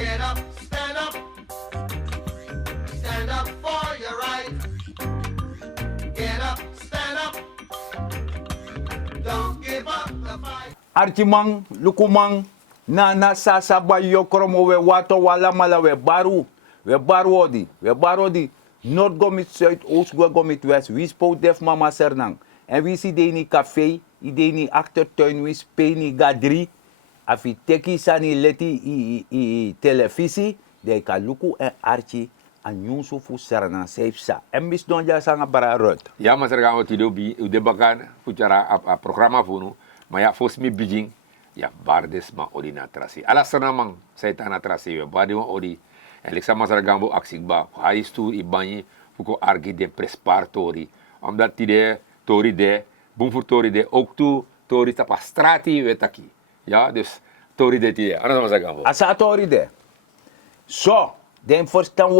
Get up, stand up. Stand up for your right. Get up, stand up. Don't give up the fight. Archimang, Lukumang, Nana Sasa Bayo Kromo, we wato wala mala we baru. We baru odi. Noord gomit Zuid, Oost gomit West. Wie spoot def mama sernang. En wie si deni café, i deni achtertuin, wie speni gadri. Afi teki sani leti i televisie. De ka luku en archi. En nyunsu fu sernang seifsa. En mis don ja sanga bara rot. Ja, mas er gaan we bi u debakan futura a programa funu. Maar ja, volgens mij Beijing, ja, bardes ma odi na trasi. Ala sanamang sa ita na trasi we badi wa odi. En ik sama sar gambo aksik ba. Hij is tu ibanyi fuko argi de prespartori. Omdat die de tori de bumfur tori de ook tu tori tapa strati wetaki. Ja, dus tori de tie. Ana sama sar gambo. Asa tori de. So, den verstaan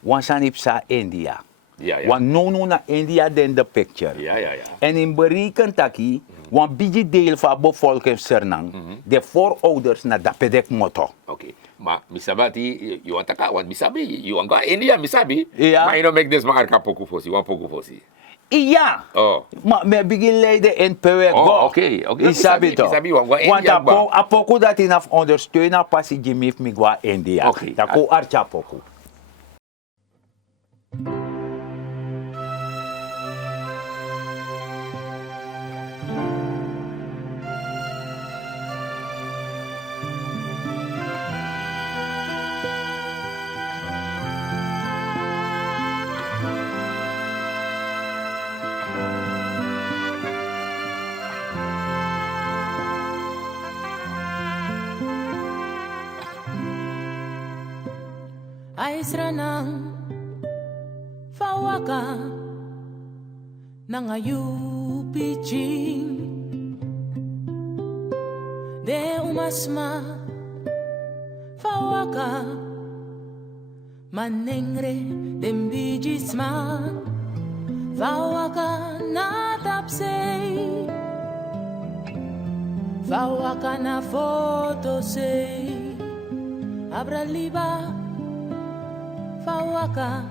wansani psa India. Ja, ja. Want no na India den de picture. Ja, ja, ja. En in bereken taki, want bigi deel van bevolking Sernang, de voorouders na da pedek moto. Okay. Maar misabati, you want taka, want misabi, you want go India, misabi. Ja. Maar you don't make this maar arka poku fosi, want poku fosi. Ja, Oh. maar me bigi leiden in Pewego. Oh, oké. Isabi to. Misabi, want go Want India ba. apoku dat inaf ondersteunen pasi jimif mi gwa India. Oké. Tako archa poku. Aisranang fawaka nangayupijing de umasma fawaka manengre dembijisma fawaka natapsei fawaka na foto sei abra liba fawaka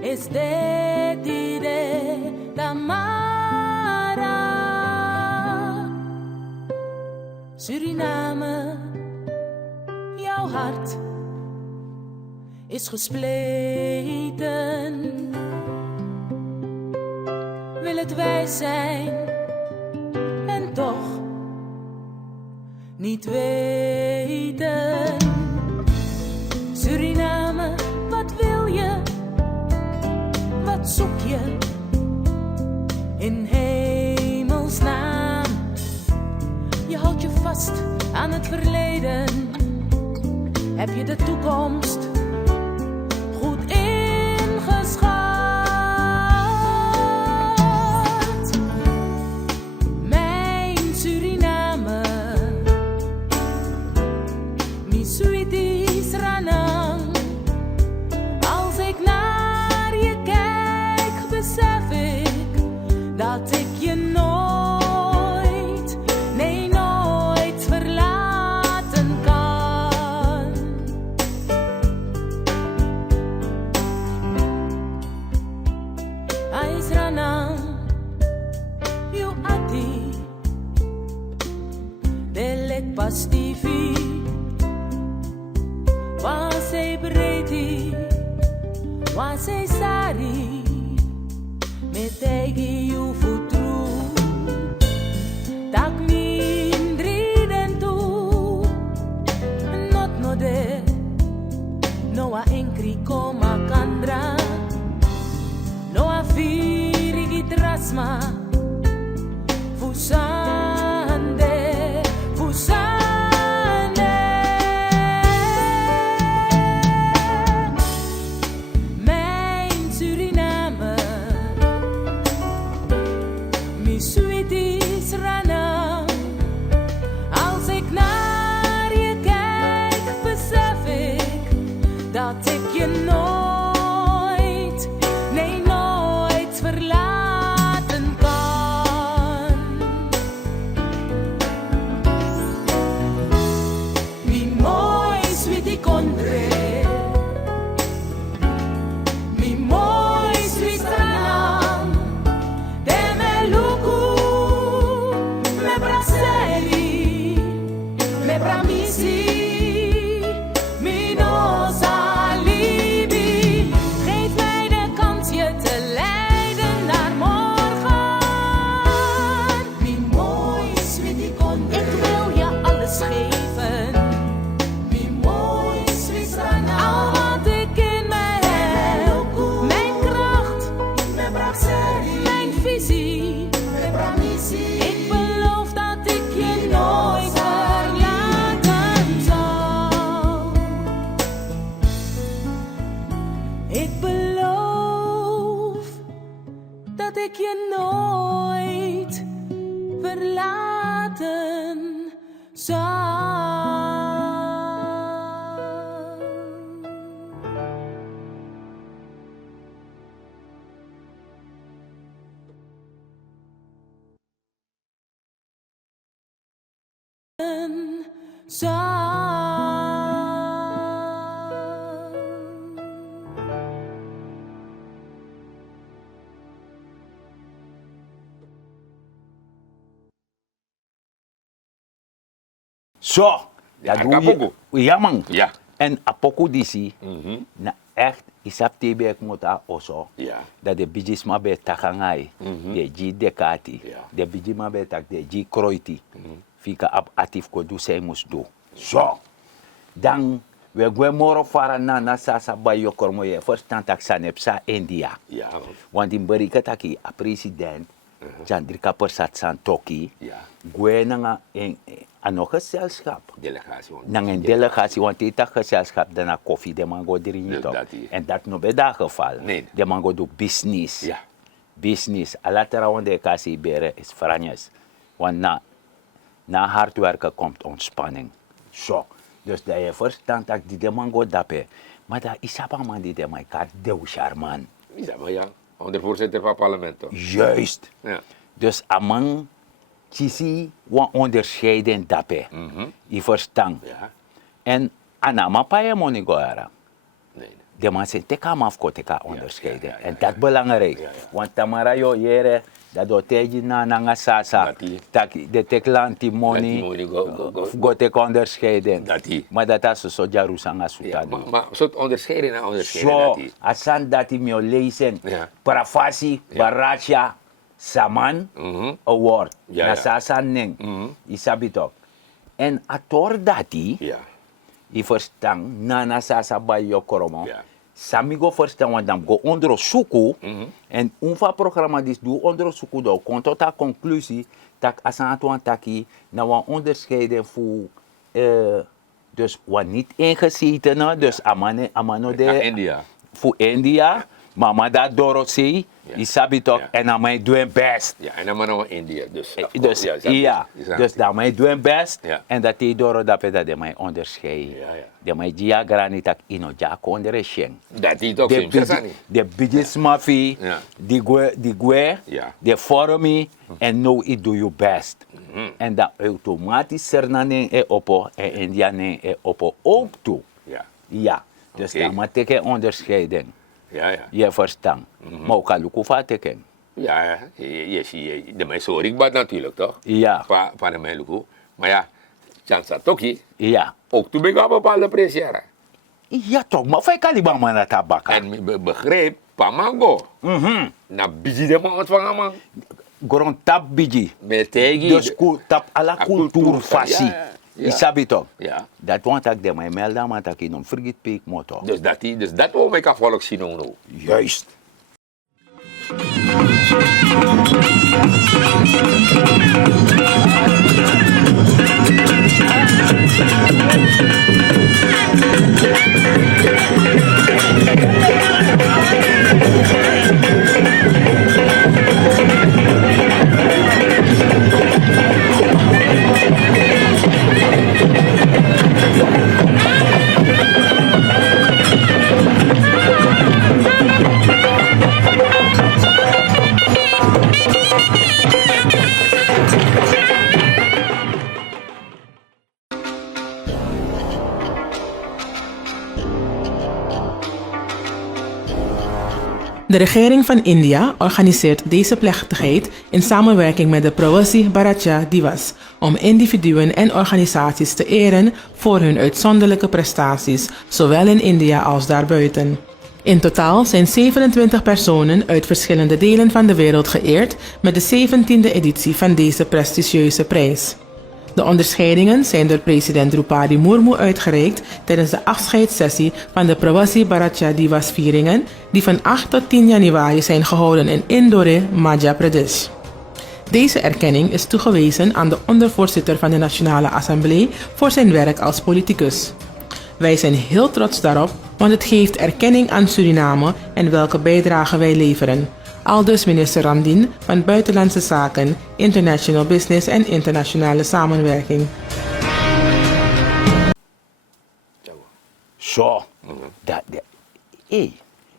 is de tide Tamara Suriname, jouw hart is gespleten. Wil het wij zijn en toch niet weten. Suriname, wat wil je? Wat zoek je? In hemelsnaam. Je houdt je vast aan het verleden. Heb je de toekomst goed ingeschat? Mijn Suriname, mi sweetie Sranang. Als ik naar je kijk, besef ik dat ik je nooit, nee nooit verlaten kan. Ai Sranang, you ati, delek pastivi. Wasei bredi, wasei sari, metegi you futru. Tak mindri den tu, not no de, no a enkri koma kandra, no a firigi trasma, fusande, fusande. Mijn Suriname, mi sweetie Sranang. Als ik naar je kijk, besef ik dat ik je nooit, nee nooit verlaten kan. Mi Bramisi, Minos alibi. Geef mij de kans je te leiden naar morgen. Mi mooi sweetie konde. Ik wil je alles geven. Mi mooi Swiss rana. Al wat ik in mij heb. Mijn kracht, Me brapseri. mijn visie. Me bramisi. Ik beloof dat ik je nooit verlaten zal. Ik beloof dat ik je nooit verlaten zal. Zo. Ja, Dat doe Acapulco. je. Ja, man. Ja. En apoko disi, na echt, isap tebe ek mota oso. Ja. Dat de bijis ma be takangai, de ji dekati, Ja. de bijis ma be tak de ji kroiti. Fika ab atif ko du sei mus do. Zo. Dan, we gwe moro fara na sasa ba yokor mo ye, first tantak sanepsa India. Ja. Want in Berika taki a president, Chandrika Persat Santoki, Ja. gwe na nga ano gezelschap. Delegatie. want- Nang een delegatie, want dit gezelschap daarna koffie, de mango drinken Dus toch. dat hier. En dat no bij dat geval. Nee. De mango doet business. Ja. Business. Alatera want de kasi bere is franjes. Want na hard werken komt ontspanning. Zo. Dus dat je verstand dat die de mango dape. Maar dat is apa man die de mij kaart de charman. Is dat maar ja. Ondervoorzitter van het parlement toch? Juist. Ja. Dus amang kisi wan onderscheiden dape. Je verstand. Ja. En anama pa je money goara. Nee. De mensen teka mafko teka onderscheiden. ja, ja, En dat ja. belangrijk. Ja, ja. Want tamara yo yere, dat do teji na nanga sasa. Dat die. Tak de teklanti money. money go. Go teka onderscheiden. Dat die. Maar dat is zo jaru sanga Ja, suta maar soort onderscheiden na onderscheiden. Zo, dat die. asan dati mio lezen. Ja. Parafasi, baracha, saman, award. Ja, Na ja. sasa neng. Isabi toch. En ator dati. Ja. I verstand nana sasa ba yo koromo. Ja. Samigo verstand want dan go onder suku en unfa programma dis do onder suku do konto ta conclusie tak asanto taki na wan onderscheiden fu dus wat niet ingezetene dus amano de Ja, India. fu India mama da Dorothy Ja. isabi toch Ja. en amai doen best. Ja, en dan maar nog India. Dus, Dus ja, dus dat mij doen best Ja. en dat die door dat dat de mij onderscheiden. Ja, ja. De mij dia grani tak ino ja onderscheiden. Dat die toch De geen verstaan. de biggest mafia, Ja. die gue, Ja. de vormi en no it do your best. En dat automatisch Sernanen e oppo en Indianen e oppo ook toe. Ja. Ja, dus Oké. dat moet ik onderscheiden. Ja, ja. Je verstand. Maar ook al lukken vateken. Ja, ja. Je ziet de mij sorry bad natuurlijk toch? Ja. Van de mij lukken. Maar ja, chance toki. Ja. Ook toen ben ik op bepaalde pressiëren. Ja toch, maar fai kaliba mana tabaka. En begreep, pamango. Na biji de man ontvangen man. Goron tap biji. Met tegi. Dus tap ala A kultur cultuur, fasi. ja, ja. Isabi toch? Ja. Dat want ik de mij melda maar dat ik non vergit peek moto. Dus dat wil ik volk zien ook. Juist. De regering van India organiseert deze plechtigheid in samenwerking met de Pravasi Bharatiya Divas om individuen en organisaties te eren voor hun uitzonderlijke prestaties, zowel in India als daarbuiten. In totaal zijn 27 personen uit verschillende delen van de wereld geëerd met de 17e editie van deze prestigieuze prijs. De onderscheidingen zijn door president Draupadi Murmu uitgereikt tijdens de afscheidssessie van de Pravasi Bharatiya Divas vieringen die van 8 tot 10 januari zijn gehouden in Indore, Madhya Pradesh. Deze erkenning is toegewezen aan de ondervoorzitter van de Nationale Assemblée voor zijn werk als politicus. Wij zijn heel trots daarop, want het geeft erkenning aan Suriname en welke bijdrage wij leveren. Aldus minister Randin van Buitenlandse Zaken, International Business en Internationale Samenwerking. Zo. Hé,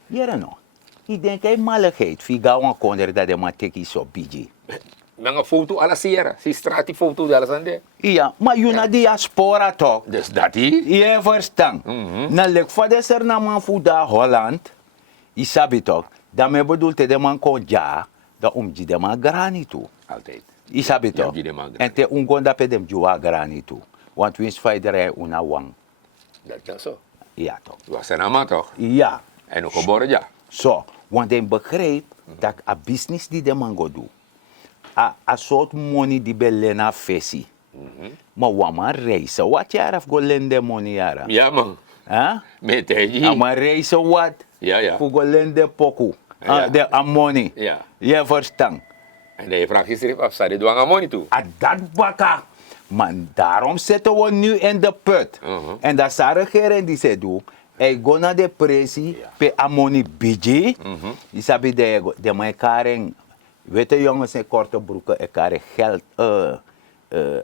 hier nog. Ik denk hij malligheid. Figa wan konder dat de mateki zo biji. Mga foto ala Sierra. Si strati foto dala sande. Ja, maar je na diaspora toch? Dus dat die. Je verstaan. Na lek voor de ser na man fuda Holland. Isabi toch? Daarmee bedoelt de man kon ja, dat omji de man grani toe. Altijd. Isabi Ja, toch? omji de man grani. En te ungonda pe dem juwa grani toe. Want wins faiderij una wang. Dat is zo. Ja toch? Was zijn naam toch? Ja. En ook geboren ja. Zo, want hij begrijpt dat a business die de man go doen. A soort money die belena fesi. Maar wat man reizen, wat jaar af go lende money jara? Ja man. Huh? Met hij. Maar reizen wat? Ja ja. Voor go lende poku. Ja. De money. Ja. Je verstaan? En de vraag is er af, zou die dwang aan money toe? A dat bakka. Man, daarom zitten we nu in de put. En dat is de regering die ze doet. Hij gaat naar de pressie, pe amoni biji. Je sabi de mijn karen, weet je jongens in korte broeken, ik karen geld,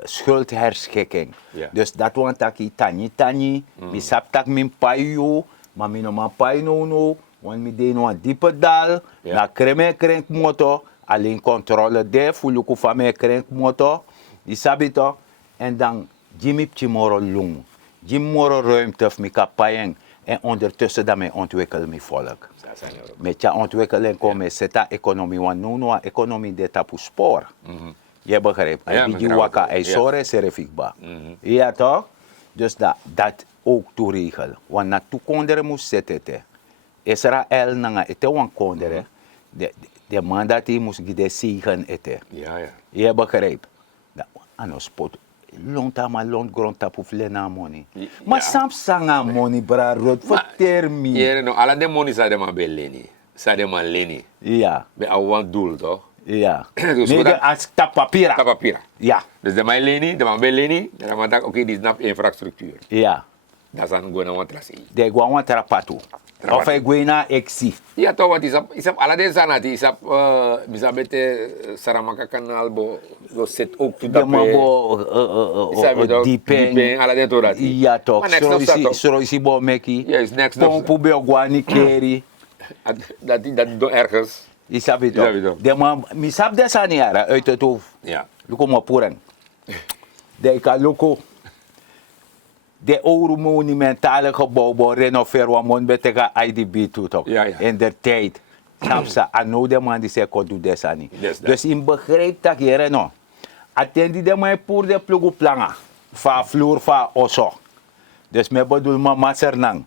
schuldherschikking. Ja. Dus dat want taki tani, mi sap tak min payu, maar mi no man payu no, want mi de no diepe dal, Ja. na kreme krenk moto, alleen controle de, fuluku van mijn krenk moto, je sabi toch? En dan Jimmy Chimoro Lung. Jim Moro ruimte of mika payeng. En ondertussen dat mij ontwikkel mijn volk. Dat zijn er ook. Met je ontwikkeling komen zeta economie. Want nu no economie de tapu spoor. Je begrijpt. Ja, En die waka ei ja. sore serifikba. Ja toch? Dus dat ook toeregelen. Want na toekonderen moest zitten. Israël nanga ete wan kondere. De man dat hij moest gide siegen ete. Ja ja. Je begrijpt. Ano spot. Lonta ma lont grond tapu flena money. Maar Ja. sam sanga money bra rot voor termi. Hier no, ala de money sa de man be leni. Sa de man leni. Ja, Be awan doel toch? ja. Dus Nee, wat- als tapapira. Tapapira. Ja, Dus de man leni, de man be leni. Dan man tak oké, die snap infrastructuur. ja. Dat is aan gewoon een trasi. De guan trapatu. Trapatu. Of hij guina exi. Ja toch, wat is op ala de zanati, is op bisa bete Saramaka kanaal bo go set ook to De dat man be. bo Dipeng, ala de torati. Ja toch. Maar next stop staat toch? Soroisi bo meki. Yes, next stop. Pompu be guani keri. Dat do ergens. Isabi Isabi toch. toch. De man, misap de saniara uit het hoofd. Ja. Luko mo pureng. De ka luko. De oude monumentale gebouw renoveren we moet betega IDB toe toch. Ja, ja. In de tijd. Snapsa, ano de man die zei kon doen desani. Yes, dat. Dus in begrijp dat hier no. Attendi de man pour de plugu planga. Fa vloer fa oso. Dus me bedoel mama sernang.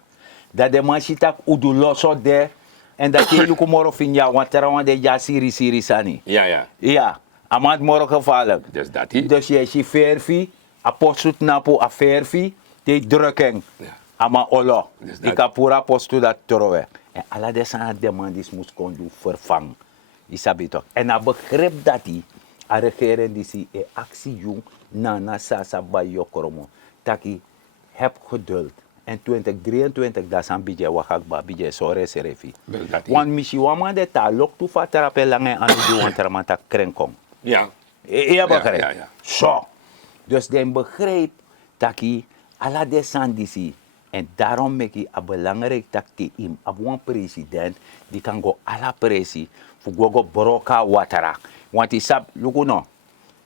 Dat de man shitak udu loso de. En dat je luko moro finja want er want de ja siri sani. Ja ja. Ja, amad moro gevaarlijk. Dus dat die. Dus je is verfi, apostel napo a verfi, de drukking. Ja. Ama olo. Dus Die dat- kapura apostel dat trowe. En alle deze demandes moest kon doen vervangen. Isabi toch. En hij begreep dat hij, a regering die zie e actie jong, nana sasa bij Jokoromo. Dat hij heb geduld. En 2023, dat is een beetje wakakba, beetje sore serefi. Dus dat die. Want misschien waman de ta lok tu fatara pe lange anu di wantaramanta ta krenkong. Ja. Ja, begrijp. Ja, ja. Zo. Dus dan begrijp dat hij alle descendisi. En daarom maak ik het belangrijk dat hij een president die kan go alla presi voor go broka watara. Want hij sap, luku no,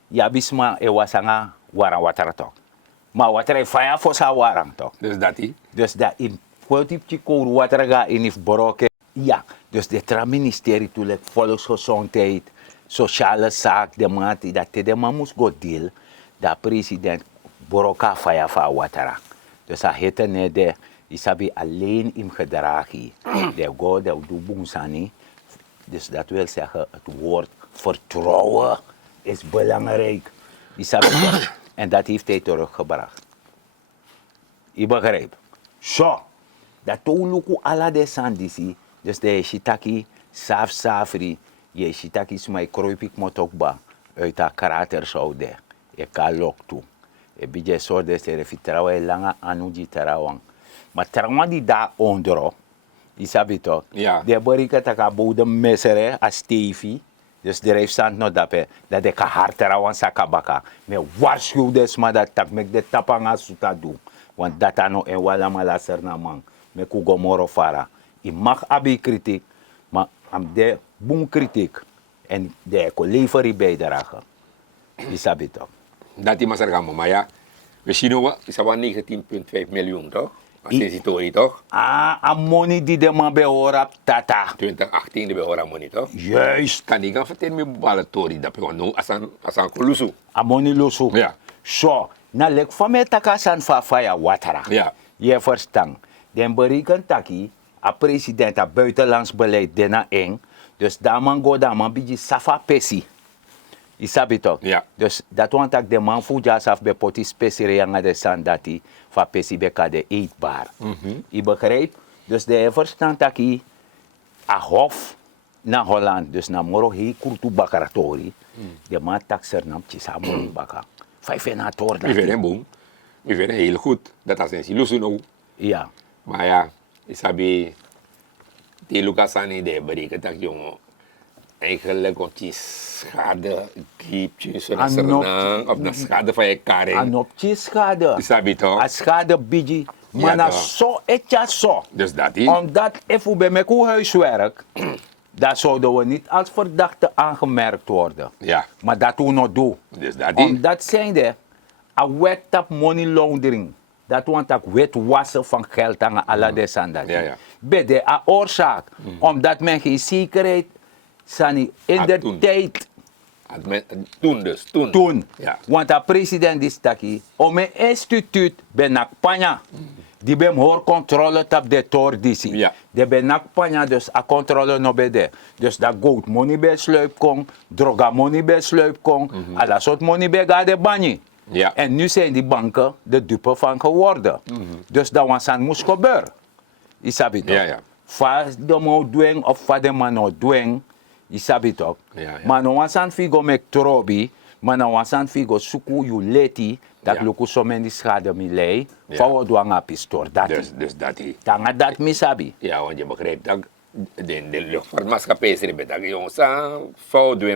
ya bisma e wasanga warang watara toch. Maar watara faya for sa warang toch. Dus dat die. Dus dat in kwaliteit kour watara ga in if broke. Ja, dus het ministerie toe, volksgezondheid, sociale zaak, de maat, dat de man moest go deel, dat president Boroka Faya van Ouattara. Dus hij heette net de, isabi alleen in gedragi. De go, de doe boensani. Dus dat wil zeggen, het woord vertrouwen is belangrijk. Isabi toch? En dat heeft hij teruggebracht. Je begrijpt? Zo, dat toeluku ala de sandisi, dus de shitaki, safri, je shitaki smai kroipik motokba, uit haar karakter zou de, je kan lok toe. Je beetje zo de se refitrouwe langa anuji terawang. Maar terawang die daar onder, isabi toch? Ja. De borika taka bodem mesere, a stevi, dus de heeft zand no dape, dat de kahar terawang sakabaka. Me waarschuw des maar dat tak mek de tapanga suta doen. Want dat ano en wala malaser na man. Me kugo moro fara. I mag abi kritiek, maar am de boom kritiek. En de leveren bijdrage. Isabi toch? Dat die Masargamo, maar ja, we zien nu, is wel 19,5 miljoen, toch? Als je ziet hoor, toch? A money die de man behoort tata. 2018 de behora money, toch? Juist. Kan ik gaan vertellen met balatori dat we nu asan kolusu. A money losu. Ja. Zo, na lek van mij takasan fa faya watara. Ja. Je verstaan. Den beriken taki, a president a buitenlands beleid dena eng. Dus daar man go daar man biji safa pesi. Isabi toch? Ja. Dus dat want ik de man fuja saf be poti spesire yang de sandati fa pesi beka de eetbaar. Je begrijpt? Dus de verstand taki a hof na Holland, dus na moro hei kurtu bakaratori. De man taxer nam chisa moro baka. Vijf na tor Ik vind hem boem. Ik vind hem heel goed. Dat is een silusu nou. Ja. Maar ja, isabi, die Lucas aan de berekent dat jongen. Eigenlijk op die schade, griepje, zo naar Suriname, of naar schade van je karing. Anopje schade. Isabi toch? A schade biji. Ja, Maar na toch. zo etja zo. Dus dat die. Omdat even bij mijn huiswerk, dat zouden we niet als verdachte aangemerkt worden. Ja, Maar dat we nog doen. dus dat die. Omdat zijn de, a wet op money laundering. Dat want ik witwassen van geld aan alle descendants. Ja, ja. Bij de a oorzaak. Omdat men geen zekerheid, sani in de toen. tijd Toen dus, toen. toen. Ja. Want de president is taki, om een instituut ben ik panja. Die ben hoor controle op de tordisi. Ja. Die ben ik panja, dus a controle no bede. Dus dat gold money bij sluip kon, droga money bij sluip kon, al dat soort money bij ga de banji. Ja. En nu zijn die banken de dupe van geworden. Dus dat was aan moest gebeuren. Isabi toch? Ja, ja. Fa de mo doen of fa de man no doen. Isabi toch? Ja, ja. Maar no wansan figo mek trobi, maar no wansan figo suku you leti, dat Ja. luku so men die schade mi lei, Ja. fa wo duanga pistor dat. Dus dat die. Tanga dat mi sabi. Ja, want je begrijpt dat de luchtvaartmaatschappij is er bij dat jongens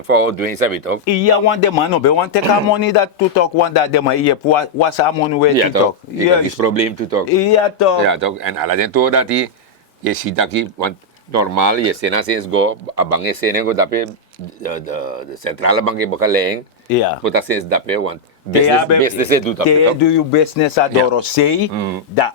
fout doen, sabi toch? Iya want de man no be want teka money dat to talk want dat de man je wasa money we Ja to toch? talk. Dat is het probleem toe toch? Iya toch. Ja toch? En alle den toch dat die, je ziet dat die, want normaal, je ziet dat sinds go, abang je ziet go dat de centrale bank heeft geleid. Ja. Moet dat sinds dat want business doet dat Te toch? do you business adoro Ja. say da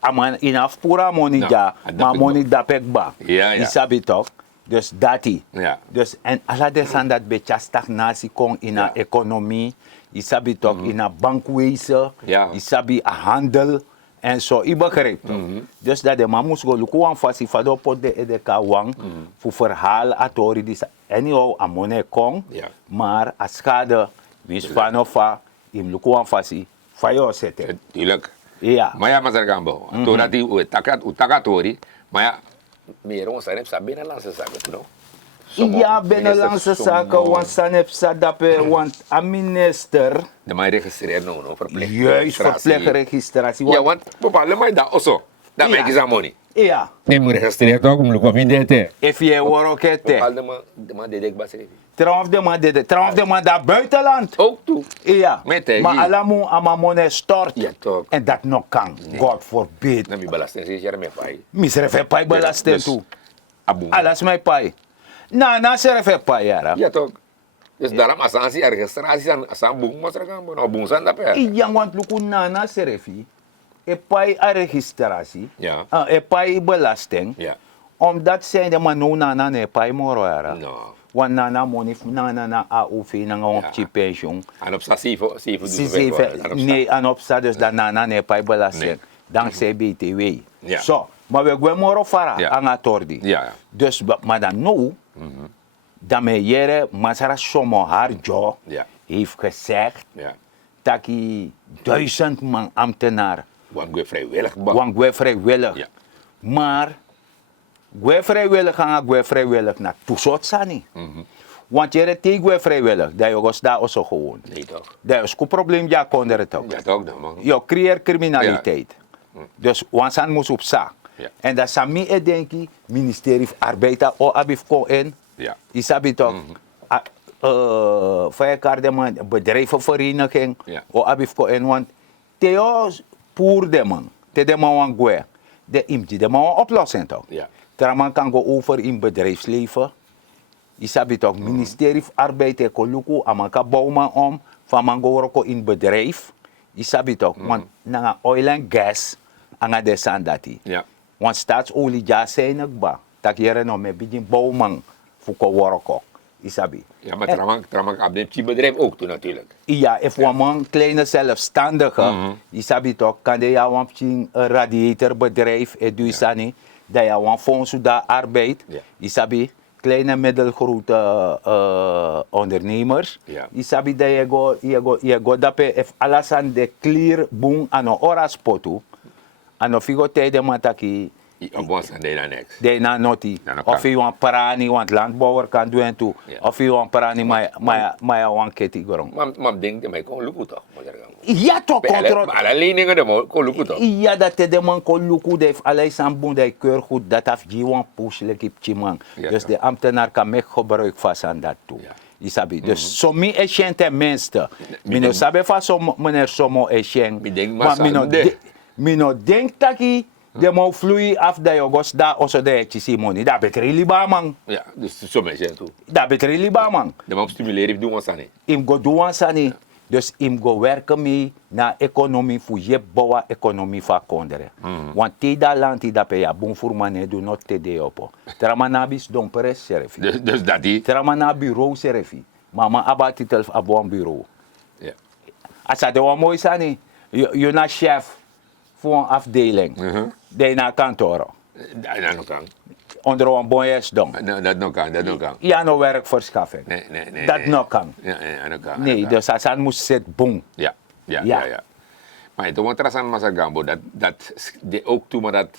aman enough pura money Nou, ja, dat maar ik money nog. da pek ba. Ja, ja. Isabi toch? Dus dati. Ja. Dus en alla desan dat beetje stagnatie kon in Ja. a economie, isabi toch in a bankwezen, Ja. isabi a handel en zo. I begrijp toch? Dus dat de man moest go luku aan fasi fado pot de edeka wang voor verhaal atori dis anyhow a money kon, Ja. maar a schade wis van of im luku aan fasi fayo sete. Tuurlijk. Ja. Maar ja, maar zeg gambo. Totdat die utakatori, maar ja, meer ons zijn ze binnenlandse zaken, no? Ja, binnenlandse zaken, want sanep sadape, want a minister, De mij registreren nou, no, verplicht. juist verplicht registratie. Ja, want bepaalde mij dat also. Dat Ja. maak je zijn money. Ja, Nee, moet registreren toch, om lukken vinden het. if je hoort het, Bepaalde man deed ik baseren. trouwens de man daar buitenland. Ook toe. Ja, Met hij maar hier. alamu amamone stort. Ja, toch. En dat nog kan, God forbid. Dan mi belasting is er mee pai. Misrefe pai belasting Dus, toe. Abu. Alles mij pai. Na serve pai yara. Ja, toch. Dus daarom asansi registratie aan asan boom mas regamo. Nou, boom san dat per. Iyang want luku na serve. E pai a registratie. Ja. E pai belasting. Ja. Omdat zijn de man no nana ne pai moro era. No. Want nana money nana na AOV na ngom Ja. pensioen. En op Sasivo Si doen nee aan opsta dus dat nana ne pai belasting. Nee. Dankzij BTW. Ja. Zo, maar we gaan moro fara Ja. aan atordi. Ja, ja. Dus maar dan no, dat me jere Masara Somo haar jo Ja. heeft gezegd Ja. dat hij 1000 man ambtenaar, Want we vrijwillig bang. want we vrijwillig. Ja. Maar we vrijwillig gaan we vrijwillig naar toesot sani. Want jere tegen we vrijwillig, dat je was daar ook gewoon. Nee toch? Dat is een probleem ja kon het ook. Ja toch dan man. Je creëert criminaliteit. Dus wansan moest op zaak. Ja. En dat sami denk ik, ministerie van Arbeid o abif ko in. Ja. Isabi toch? Van elkaar de man, bedrijvenvereniging, Ja. o abif ko in. Want theo poer de man, te de man wan gwe. De imti de man wan oplossing toch? Ja. Traman kan go over in bedrijfsleven. Isabi toch? Ministerie van Arbeid e koluku, amaka bouwman om, van man go roko in bedrijf. Isabi toch? Want na oil and gas, anga de sandati. Ja. Want staatsolie ja zijn ook ba. Dat jere no me begin bouwman voor ko worko. Isabi. Ja, maar tramang op dit bedrijf ook toen natuurlijk. Ja, if one man kleine zelfstandige, isabi toch kan de ja wan een radiatorbedrijf edusani, dat ja wan fonds daar arbeid, Ja. isabi kleine middelgrote ondernemers, Ja. isabi dat je go dape if alles aan de clear boom aan een oras potu, aan een figo tijde mataki. Op ons en de niks. De na noti. Ja, dat Of kan. je want parani, want landbouwer kan doen toe. Ja. Of je want parani, maar want keti gorong. Maar denk dat mij kon lukken toch? Moet je gaan. Ja toch, controle. Alle leningen de kon lukken toch? Ja, dat de man kon lukken, dat heeft allerlei sambon, dat keur goed, dat heeft gewoon push, lekip chiman. Ja, Dus ja. de ambtenaar kan met gebruik vast aan dat toe. Ja. Isabi. Dus sommige eschen tenminste. Mino denk- sabe van meneer somo eschen. Mi denk Maar massa de. mino denk dat de mo vloei af dat je gos daar also de hetjes money. Dat beter liba man. Ja, dus zo mensen toe. Dat beter liba man. De man stimuleren doen ons aan niet. Im go doen sani. Dus im go werken mee na economie voor je bouwen economie van konderen. Want tida land dat pe ja bon voor mannen do not te de opo. Tramanabis don peres serefi. Dus dat die. Tramana bureau serefi. Mama abatitel abo een bureau. Ja. Asa de wa mooi sani. Je na chef voor een afdeling. De na kantoor. Dat nog kan. Onder een bonjes don. Dat nog kan, dat nog kan. Ja no werk verschaffen. Nee. Dat nog kan. Ja, dat kan. Nee, dus als aan moest zet boom. Ja. Ja. Maar het wordt terras aan Masagambo dat de ook toe maar dat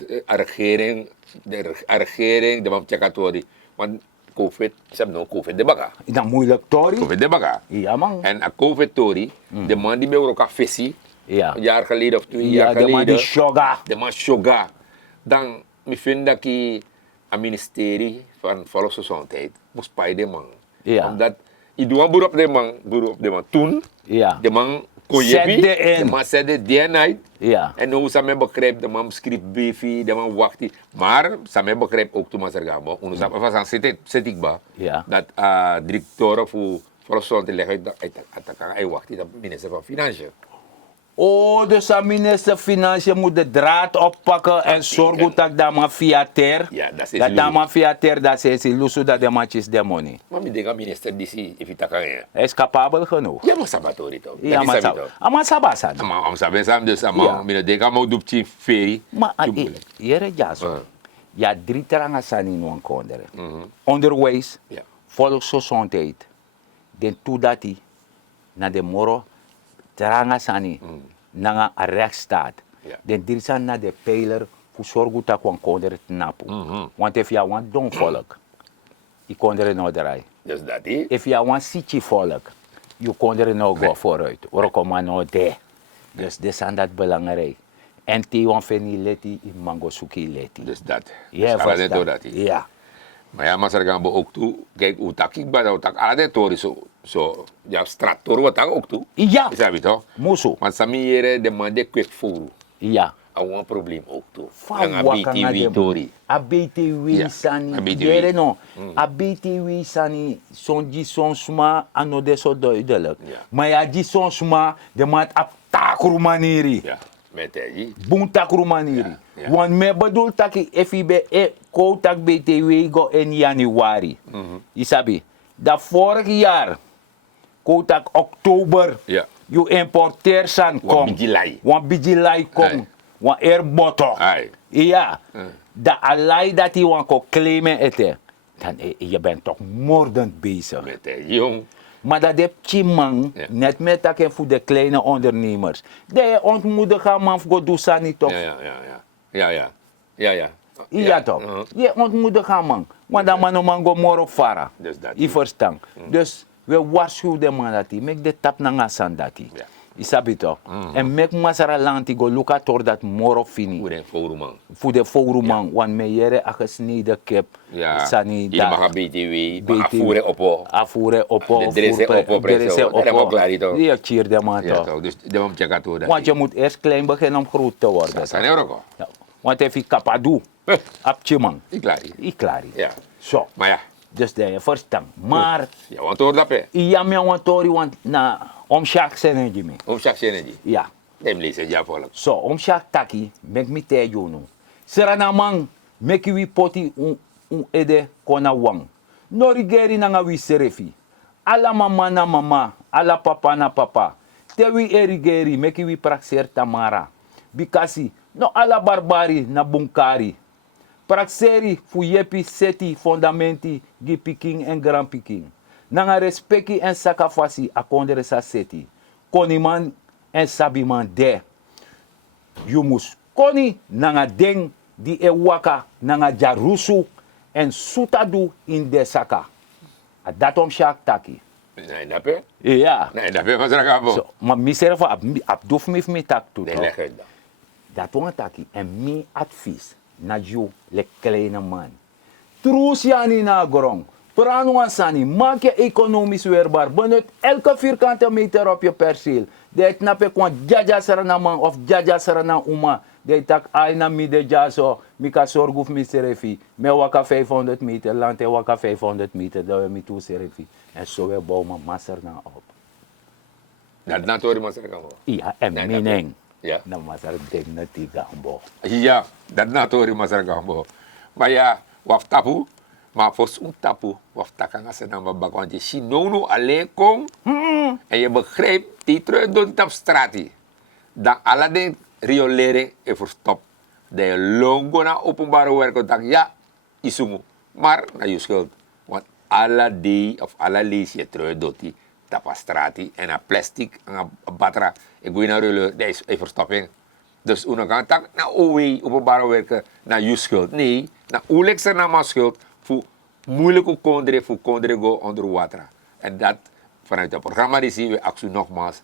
de regering de man checkatori. Want COVID, ze hebben nog COVID de baga. Dan moeilijk tori. COVID de baga. Ja man. En a COVID tori, de man die bij elkaar visie. Ja. Een jaar geleden of 2 Ja, jaar de man geleden. die shoga. De man shoga. Dan, ik vind dat het ministerie van Volksgezondheid moest bij de man. Ja. Omdat, ik doe een beroep op de man. Toen, Ja. de man kon je Zette in. de man zette die night. Ja. En nu zijn we begrepen, de man schreef BV, de man wachtte. Maar, zijn we begrepen ook toen we er gaan. Want we was aan zit ik ba. Ja. Dat directeur voor Volksgezondheid leggen dat hij wachtte, dat minister van Financiën. Oh, dus de minister Financiën moet de draad oppakken en zorgen dat de mafia ter. Ja, dat is dat de lu- mafia ter, dat ze lusu dat de matjes de money. Maar ik denk dat minister die zie, if dat kan. Hij is capabel genoeg. Ja, maar sabatori toch? Ja, maar toch? sa. Maar sabasa. Maar om saben sam dus Ja. ama, ik denk dat doet die ferie. Maar hier jaso. Ah. Ja, 3 teranga sani no kondere. Onderwijs, Ja. volksgezondheid. Den tudati na de moro teranga sani na een rechtsstaat. Ja. Den dirsan na de pijler voor zorgen dat we kondere te napu. Want if je want don volk, je kondere no draai. Dus dat is. If je want sitje volk, je kondere no go vooruit. Orokoma no de. Dus dit is dat belangrijk. En die wan feni leti in mango suki leti. Dus dat. Ja, Alle vast door dat. dat. Ja. Maar ja, maar ze gaan ook toe. Kijk, hoe tak ik bij dat alle tori zo ja strator wat ook toe. Ja. Is dat toch? Musu. Maar sami hier de man de kwik voor. Ja. Een probleem ook toe. Van En BTW tori. A BTW Ja, sani. a BTW. Jere no. A BTW sani. Sonji sonsma ano de so duidelijk. Ja. Maar ja, die sonsma de maat op takru maniri. Ja. Met hij. Boom tak romaniri. Ja, ja. Want me bedoel taki FIB ko tak BTW go in januari. Isabi. Dat vorig jaar ko tak oktober. Ja. You importeer san kom. bijilai. Wan bijilai kom. Ai. Wan airboto. Ai. Ja. Dat alai dat hij wan ko claimen ete. Dan je bent toch moordend bezig. Met hij, jong. Maar dat heb Chimang, Ja. net met dat voor de kleine ondernemers. De ontmoedigen man voor doen sa niet toch? Ja, ja, ja, ja. Ja, ja. Ja, ja. Ja, toch? Je ontmoedigen man. Maar dan man go more fara. Dus dat I verstaan. Dus we waarschuwen de man dat hij. Mek de tap na san dat hij. Ja. Isabi toch? En mek masara lanti go luka tor dat more fini. Hoe den forum man. Voor de forum man. Want me jere a gesneden kip. Ja. Sani Je mag een BTW. Maar afvoeren op. Afvoeren op. De dresse op, preso. Dat helemaal klaar niet, toch? Ja, cheer de man Ja, toch. toch. Dus de man checken toe. Want je moet eerst klein beginnen om groot te worden. Dat zijn er ook al. Ja. Want if je kapadu, apje man, Ik klaar. ik klaar. Ja. Zo, Maar ja. dus dat je verstaan. Maar, Ja, want hoor dat hè. ja, me want tori want na omshak zijn Jimmy. Om Shaq energie. Ja, Neem lezen, ja, volk. zo, omshak taki, mek mi te jono. Serana man, mek wi poti un ede kona wang. Norigeri na wi serefi. Ala mama na mama, ala papa na papa. Te wi erigeri, mek wi praxer tamara. Bikasi, no ala barbari na bunkari. Praxeri fu yepi seti fundamenti gi piking en grand piking. Nanga respecti en sakafasi a kondere sa seti. Koniman en sabiman de. Yumus koni nanga deng di e waka nanga jarusu en sutadu in de saka. A datom shak taki. Nee, dat hè. Ja. Nee, dat hè, maar ze gaan So, maar misere van ab dof mi tak tu. Nee, toch? leg het dan. Dat one taki en mi advies na you le kleine man. Trusiani na grong. Pranuan sani, maak je economisch weerbaar. Benut elke vierkante meter op je perceel. De knappe kon jaja sarana man of jaja sarana uma. De tak aina mi de jaso, mi ka zorg of mi serefi. Me waka 500 meter, lante waka 500 meter, dat we mi toe serefi. En zo we bouwen masser na op. Dat natuurlijk maar ze gaan. Ja, en Nee, mineng. Ja. Na masser ding na tiga ambo. Ja, dat natuurlijk maar ze gaan. Maar ja, waf tapu. Maar voor zo'n tapu, waf takanga ze dan maar bak. Want je ziet nou alleen kom. En je begrijpt, die terug doen op straat. Dan alle dingen rioleren en verstop. Dat je longo naar openbare werk dan ja, isumu. Maar naar je schuld. Want alle die of alle lees je terug doet die tapa straat en een plastic en een batra. Ik wil naar ruilen, dat is een verstopping. Dus hoe kan tak naar OE openbare werken naar je schuld? Nee, naar oelijkste naar mijn schuld voor moeilijke kondre voor kondre go onder water. En dat vanuit het programma die zien we actie nogmaals.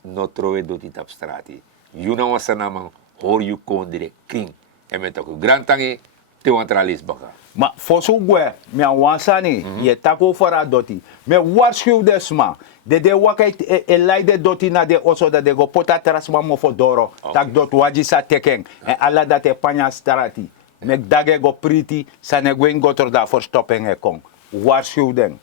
No trowe doet dit op straat. Juna was een naam, hoor je kondre kring. En met ook een grand tangi, te wantralis baka. Maar voor zo'n gwe, me wansani, je tak over a doti. Me waarschuw desma. De wakai leide doti na de oso dat de go pota trasma mo for doro. Tak dot waji sa tekeng. En alla dat e panya strati. Mek dage go priti, sane gwen gotor da for stopping e kong. Waarschuw den.